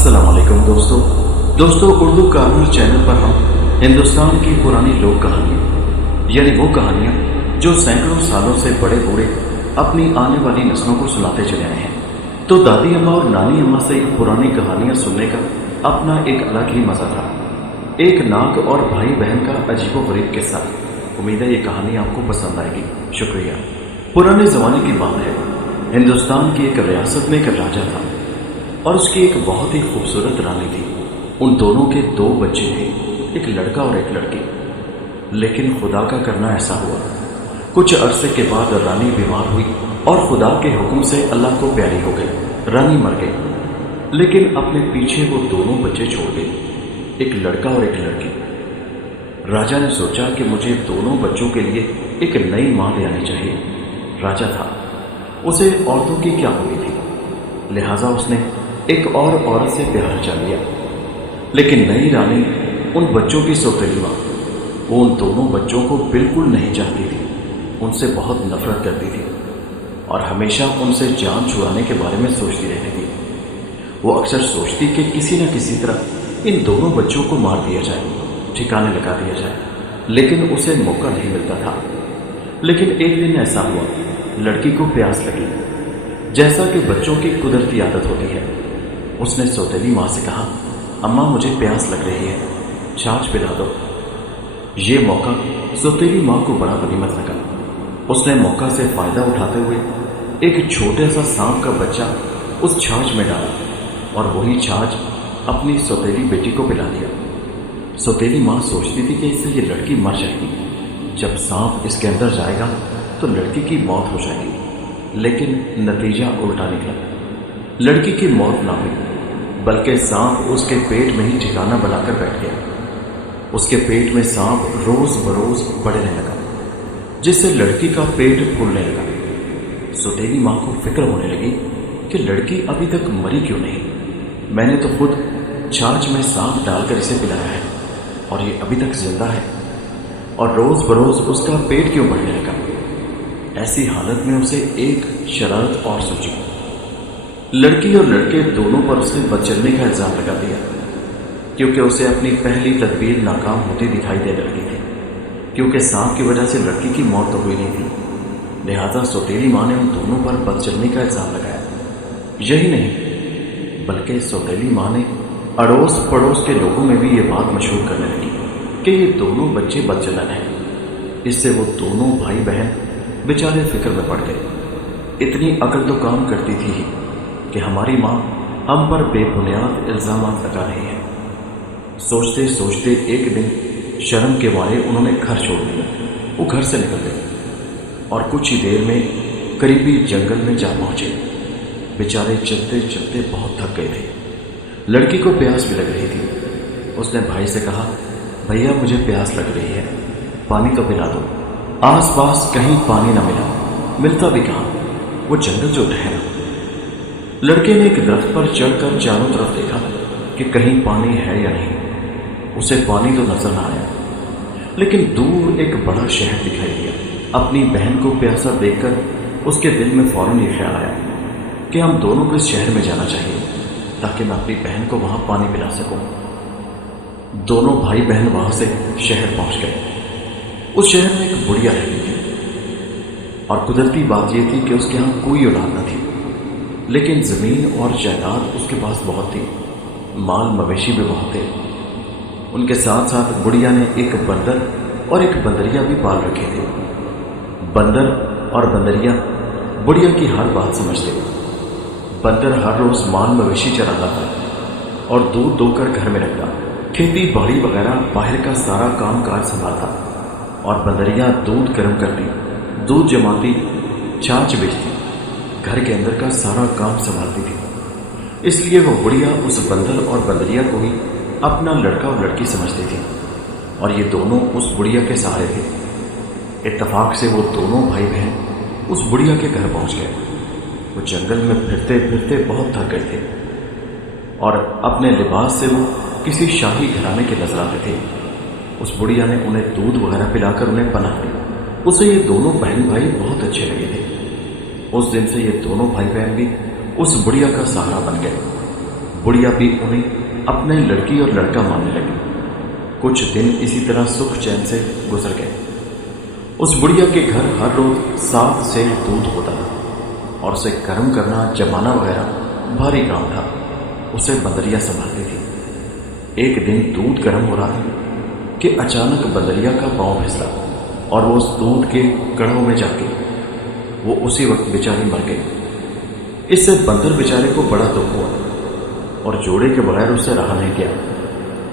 السلام علیکم دوستو اردو کارنر چینل پر ہم ہندوستان کی پرانی لوک کہانیاں یعنی وہ کہانیاں جو سینکڑوں سالوں سے بڑے بوڑھے اپنی آنے والی نسلوں کو سناتے چلے آئے ہیں۔ تو دادی اماں اور نانی اماں سے یہ پرانی کہانیاں سننے کا اپنا ایک الگ ہی مزہ تھا۔ ایک ناک اور بھائی بہن کا عجیب و غریب قصہ۔ امید ہے یہ کہانی آپ کو پسند آئے گی۔ شکریہ۔ پرانے زمانے کی بات ہے، ہندوستان کی ایک ریاست میں ایک راجا تھا اور اس کی ایک بہت ہی خوبصورت رانی تھی۔ ان دونوں کے 2 بچے تھے، ایک لڑکا اور ایک لڑکی۔ لیکن خدا کا کرنا ایسا ہوا، کچھ عرصے کے بعد رانی بیمار ہوئی اور خدا کے حکم سے اللہ کو پیاری ہو گئی۔ رانی مر گئی، لیکن اپنے پیچھے وہ دونوں بچے چھوڑ گئی، ایک لڑکا اور ایک لڑکی۔ راجا نے سوچا کہ مجھے دونوں بچوں کے لیے ایک نئی ماں لے آنی چاہیے۔ راجا تھا، اسے عورتوں کی کیا ہوئی تھی، لہذا اس نے ایک اور عورت سے پیار چل لیا۔ لیکن نئی رانی ان بچوں کی سوتیلی ماں، وہ ان دونوں بچوں کو بالکل نہیں چاہتی تھی، ان سے بہت نفرت کرتی تھی اور ہمیشہ ان سے جان چھڑانے کے بارے میں سوچتی رہتی تھی۔ وہ اکثر سوچتی کہ کسی نہ کسی طرح ان دونوں بچوں کو مار دیا جائے، ٹھکانے لگا دیا جائے، لیکن اسے موقع نہیں ملتا تھا۔ لیکن ایک دن ایسا ہوا، لڑکی کو پیاس لگی، جیسا کہ بچوں کی قدرتی عادت ہوتی ہے۔ اس نے سوتیلی ماں سے کہا، اماں مجھے پیاس لگ رہی ہے، چھاچھ پلا دو۔ یہ موقع سوتیلی ماں کو بڑا غنیمت لگا۔ اس نے موقع سے فائدہ اٹھاتے ہوئے ایک چھوٹے سا سانپ کا بچہ اس چھاچھ میں ڈالا اور وہی چھاچھ اپنی سوتیلی بیٹی کو پلا دیا۔ سوتیلی ماں سوچتی تھی کہ اس سے یہ لڑکی مر جائے گی، جب سانپ اس کے اندر جائے گا تو لڑکی کی موت ہو جائے گی۔ لیکن نتیجہ الٹا نکلا، لڑکی کی موت نہ ہوئی بلکہ سانپ اس کے پیٹ میں ہی ٹھکانہ بنا کر بیٹھ گیا۔ اس کے پیٹ میں سانپ روز بروز بڑھنے لگا، جس سے لڑکی کا پیٹ پھولنے لگا۔ سوتیلی ماں کو فکر ہونے لگی کہ لڑکی ابھی تک مری کیوں نہیں، میں نے تو خود چھاچھ میں سانپ ڈال کر اسے پلایا ہے اور یہ ابھی تک زندہ ہے، اور روز بروز اس کا پیٹ کیوں بڑھنے لگا۔ ایسی حالت میں اسے ایک شرارت اور سوچی۔ لڑکی اور لڑکے دونوں پر اس نے بدچلنے کا الزام لگا دیا، کیونکہ اسے اپنی پہلی تدبیر ناکام ہوتی دکھائی دینے لگی تھی، کیونکہ سانپ کی وجہ سے لڑکی کی موت تو ہوئی نہیں تھی۔ لہذا سوتیلی ماں نے ان دونوں پر بدچلنے کا الزام لگایا۔ یہی نہیں بلکہ سوتیلی ماں نے اڑوس پڑوس کے لوگوں میں بھی یہ بات مشہور کرنے لگی کہ یہ دونوں بچے بدچلن ہیں۔ اس سے وہ دونوں بھائی بہن بیچارے فکر میں پڑ گئے۔ اتنی عقل تو کام کرتی تھی ہی کہ ہماری ماں ہم پر بے بنیاد الزامات لگا رہی ہے۔ سوچتے سوچتے ایک دن شرم کے مارے انہوں نے گھر چھوڑ دیا۔ وہ گھر سے نکل گئے اور کچھ ہی دیر میں قریبی جنگل میں جا پہنچے۔ بیچارے چلتے چلتے بہت تھک گئے تھے۔ لڑکی کو پیاس بھی لگ رہی تھی۔ اس نے بھائی سے کہا، بھیا مجھے پیاس لگ رہی ہے، پانی تو پلا دو۔ آس پاس کہیں پانی نہ ملتا بھی کہاں، وہ جنگل جو ٹھہرا۔ لڑکے نے ایک درخت پر چڑھ کر چاروں طرف دیکھا کہ کہیں پانی ہے یا نہیں۔ اسے پانی تو نظر نہ آیا، لیکن دور ایک بڑا شہر دکھائی دیا۔ اپنی بہن کو پیاسا دیکھ کر اس کے دل میں فوراً یہ خیال آیا کہ ہم دونوں کو اس شہر میں جانا چاہیے تاکہ میں اپنی بہن کو وہاں پانی پلا سکوں۔ دونوں بھائی بہن وہاں سے شہر پہنچ گئے۔ اس شہر میں ایک بڑھیا رہتی تھی اور قدرتی بات یہ تھی کہ اس کے ہاں کوئی اولاد نہ تھی، لیکن زمین اور جائیداد اس کے پاس بہت تھی، مال مویشی بھی بہت تھے۔ ان کے ساتھ ساتھ بڑھیا نے ایک بندر اور ایک بندریا بھی پال رکھے تھے۔ بندر اور بندریا بڑھیا کی ہر بات سمجھتے۔ بندر ہر روز مال مویشی چراتا تھا اور دودھ دو کر گھر میں رکھتا، کھیتی باڑی وغیرہ باہر کا سارا کام کاج سنبھالتا، اور بندریا دودھ گرم کرتی، دودھ جماتی، چھاچھ بیچتی، گھر کے اندر کا سارا کام سنبھالتی تھی۔ اس لیے وہ بڑھیا اس بندر اور بندریا کو ہی اپنا لڑکا اور لڑکی سمجھتی تھی، اور یہ دونوں اس بڑھیا کے سہارے تھے۔ اتفاق سے وہ دونوں بھائی بہن اس بڑھیا کے گھر پہنچ گئے۔ وہ جنگل میں پھرتے پھرتے بہت تھک گئے تھے اور اپنے لباس سے وہ کسی شاہی گھرانے کے نظر آتے تھے۔ اس بڑھیا نے انہیں دودھ وغیرہ پلا کر انہیں پناہ دی۔ اسے یہ دونوں بہن بھائی بہت اچھے لگے تھے۔ اس دن سے یہ دونوں بھائی بہن بھی اس بڑھیا کا سہارا بن گئے۔ बुढ़िया भी उन्हें अपने लड़की और लड़का मानने लगी। कुछ दिन इसी तरह सुख चैन से गुजर गए। उस बुढ़िया के घर हर रोज 7 सेर दूध होता था और उसे गर्म करना, जमाना वगैरह भारी काम था। उसे बंदरिया संभालती थी। एक दिन दूध गर्म हो रहा था कि अचानक बंदरिया का पांव फिसला और वो उस दूध के कड़ों में जाके वो उसी वक्त बेचारी मर गई। इससे बंदर बेचारे को बड़ा दुख हुआ और जोड़े के बगैर उससे रहा नहीं गया।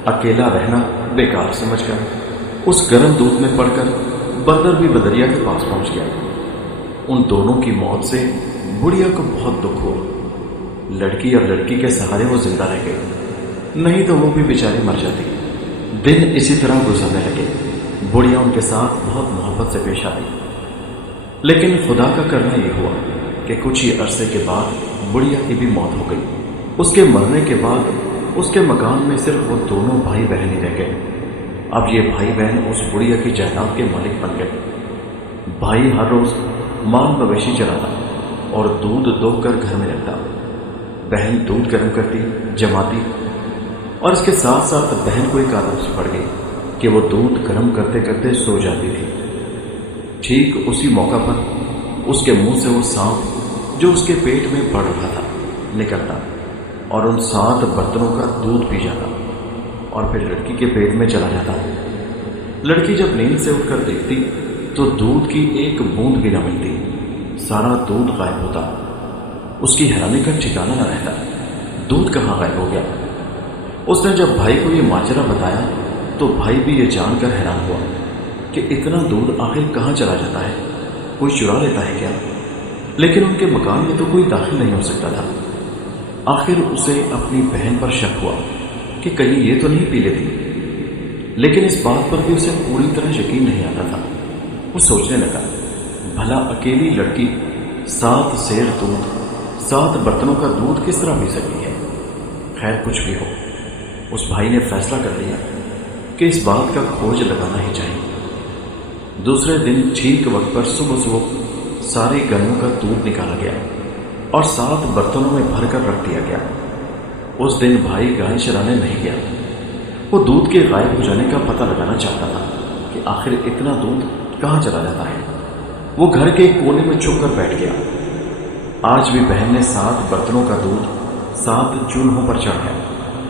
अकेला रहना बेकार समझकर उस गर्म दूध में पड़कर बंदर भी बंदरिया के पास पहुंच गया। उन दोनों की मौत से बुढ़िया को बहुत दुख हुआ। लड़की और लड़की के सहारे वो जिंदा रह गई, नहीं तो वो भी बेचारी मर जाती। दिन इसी तरह गुजरने लगे। बुढ़िया उनके साथ बहुत मोहब्बत से पेश आई, लेकिन खुदा का करना ये हुआ कि कुछ ही अरसे के बाद बुढ़िया की भी मौत हो गई। उसके मरने के बाद उसके मकान में सिर्फ वो दोनों भाई बहन ही रह गए। अब ये भाई बहन उस बुढ़िया की जायदाद के मालिक बन गए। भाई हर रोज माल मवेशी चलाता और दूध दोहकर घर में रखता। बहन दूध गर्म करती, जमाती, और इसके साथ साथ बहन को एक आदत पड़ गई कि वो दूध गर्म करते करते सो जाती थी। ठीक उसी मौका पर उसके मुंह से वो सांप जो उसके पेट में बढ़ रहा था निकलता और उन 7 बर्तनों का दूध पी जाता और फिर लड़की के पेट में चला जाता। लड़की जब नींद से उठकर देखती तो दूध की एक बूंद भी न मिलती। सारा दूध गायब होता। उसकी हैरानी का ठिकाना न रहता। दूध कहाँ गायब हो गया? उसने जब भाई को ये माजरा बताया तो भाई भी ये जानकर हैरान हुआ कि इतना दूध आखिर कहाँ चला जाता है, कोई चुरा लेता है क्या? लेकिन उनके मकान में तो कोई दाखिल नहीं हो सकता था। आखिर उसे अपनी बहन पर शक हुआ कि कहीं ये तो नहीं पी लेती, लेकिन इस बात पर भी उसे पूरी तरह यकीन नहीं आता था। वो सोचने लगा, भला अकेली लड़की 7 सेर दूध, 7 बर्तनों का दूध किस तरह पी सकती है? खैर कुछ भी हो, उस भाई ने फैसला कर लिया कि इस बात का खोज लगाना ही चाहिए। दूसरे दिन ठीक वक्त पर सुबह सुबह सारी गायों का दूध निकाला गया और 7 बर्तनों में भरकर रख दिया गया। उस दिन भाई गाय चराने नहीं गया। वो दूध के गायब हो जाने का पता लगाना चाहता था कि आखिर इतना दूध कहाँ चला जाता है। वो घर के कोने में छुप कर बैठ गया। आज भी बहन ने 7 बर्तनों का दूध 7 चूल्हों पर चढ़ाया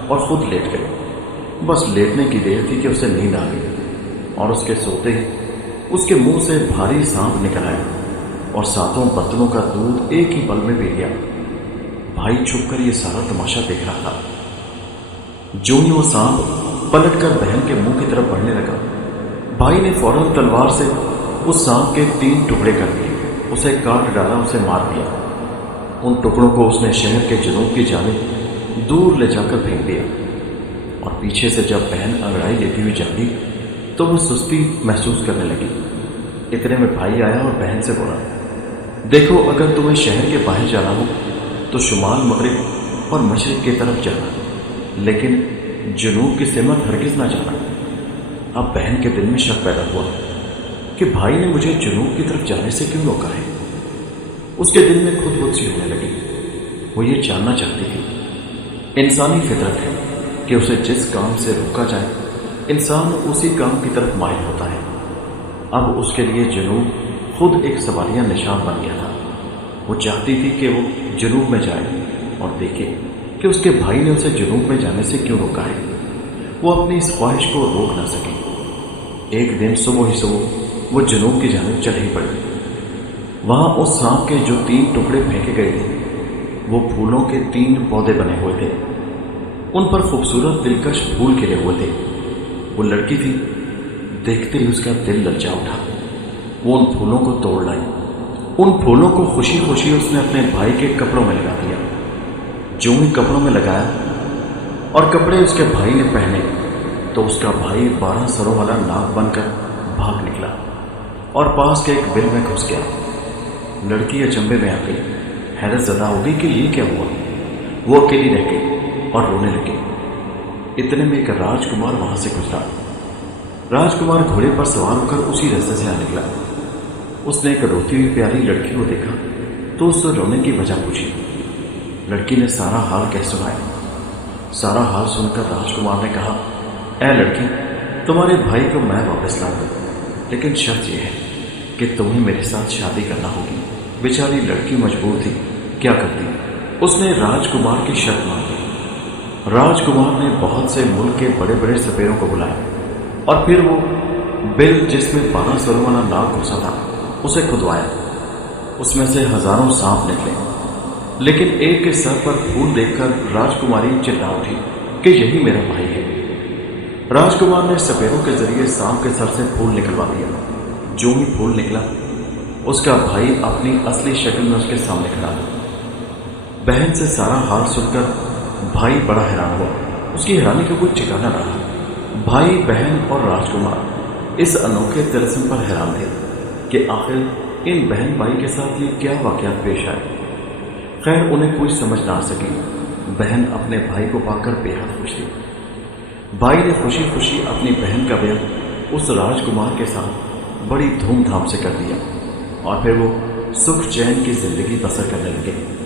और खुद लेट गई। बस लेटने की देर थी कि उसे नींद आ गई और उसके सोते ही उसके मुंह से भारी सांप निकल आया और 7 बर्तनों का दूध एक ही पल में पी गया। भाई छुपकर ये सारा तमाशा देख रहा था। जो ही वो सांप पलटकर बहन के मुंह की तरफ बढ़ने लगा, भाई ने फौरन तलवार से उस सांप के 3 टुकड़े कर दिए, उसे काट डाला, उसे मार दिया। उन टुकड़ों को उसने शहर के जनूब की जानिब दूर ले जाकर फेंक दिया और पीछे से जब बहन अंगड़ाई लेती हुई जागी तो वो सुस्ती महसूस करने लगी। इतने में भाई आया और बहन से बोला, देखो, अगर तुम्हें शहर के बाहर जाना हो तो शुमाल, मगरिब और मशरिक की तरफ जाना, लेकिन जुनूब की सिमत हरगिज ना जाना। अब बहन के दिल में शक पैदा हुआ कि भाई ने मुझे जुनूब की तरफ जाने से क्यों रोका है। उसके दिल में खुद खुद सी होने लगी। वो ये जानना चाहती थी। इंसानी फितरत है कि उसे जिस काम से रोका जाए इंसान उसी काम की तरफ माइल होता है। अब उसके लिए जुनूब खुद एक सवालिया निशान बन गया था। वो चाहती थी कि वो जुनूब में जाए और देखे कि उसके भाई ने उसे जुनूब में जाने से क्यों रोका है। वो अपनी इस ख्वाहिश को रोक ना सके। एक दिन सुबह ही सुबह वो जुनूब की जानिब चल ही पड़ी। वहां उस सांप के जो 3 टुकड़े फेंके गए थे वो फूलों के 3 पौधे बने हुए थे। उन पर खूबसूरत दिलकश फूल खिले हुए थे। वो लड़की थी, देखते ही उसका दिल ललचा उठा। वो उन फूलों को तोड़ लाई। उन फूलों को खुशी खुशी उसने अपने भाई के कपड़ों में लगा दिया। जो ही कपड़ों में लगाया और कपड़े उसके भाई ने पहने तो उसका भाई 12 सरों वाला नाग बनकर भाग निकला और पास के एक बिल में घुस गया। लड़की अचंभे में आ गई, हैरत ज़दा हो गई कि ये क्या हुआ। वो अकेली रह गई और रोने लगी। इतने में एक राजकुमार वहां से गुजरा। राजकुमार घोड़े पर सवार होकर उसी रास्ते से आ निकला। उसने एक रोती हुई प्यारी लड़की को देखा तो उससे रोने की वजह पूछी। लड़की ने सारा हाल कह सुनाया। सारा हाल सुनकर राजकुमार ने कहा, ऐ लड़की, तुम्हारे भाई को मैं वापस लाऊंगा, लेकिन शर्त यह है कि तुम्हें मेरे साथ शादी करना होगी। बेचारी लड़की मजबूर थी, क्या करती? उसने राजकुमार की शर्त मान ली। राजकुमार ने बहुत से मुल्क के बड़े बड़े सपेरों को बुलाया और फिर वो बिल जिसमें 12 सरों वाला नाग घुसा था उसे खुदवाया। उसमें से हजारों सांप निकले, लेकिन एक के सर पर फूल देखकर राजकुमारी चिल्ला उठी कि यही मेरा भाई है। राजकुमार ने सपेरों के जरिए सांप के सर से फूल निकलवा दिया। जो ही फूल निकला, उसका भाई अपनी असली शक्ल में उसके सामने खड़ा था। बहन से सारा हाल सुनकर भाई बड़ा हैरान हुआ। उसकी हैरानी का कोई ठिकाना न रहा। भाई, बहन और राजकुमार इस अनोखे तिलस्म पर हैरान थे कि आखिर इन बहन भाई के साथ ये क्या वाकयात पेश आए। खैर, उन्हें कोई समझ ना आ सकी। बहन अपने भाई को पाकर बेहद खुश थी। भाई ने खुशी खुशी अपनी बहन का ब्याह उस राजकुमार के साथ बड़ी धूमधाम से कर दिया और फिर वो सुख चैन की जिंदगी बसर करने लगे।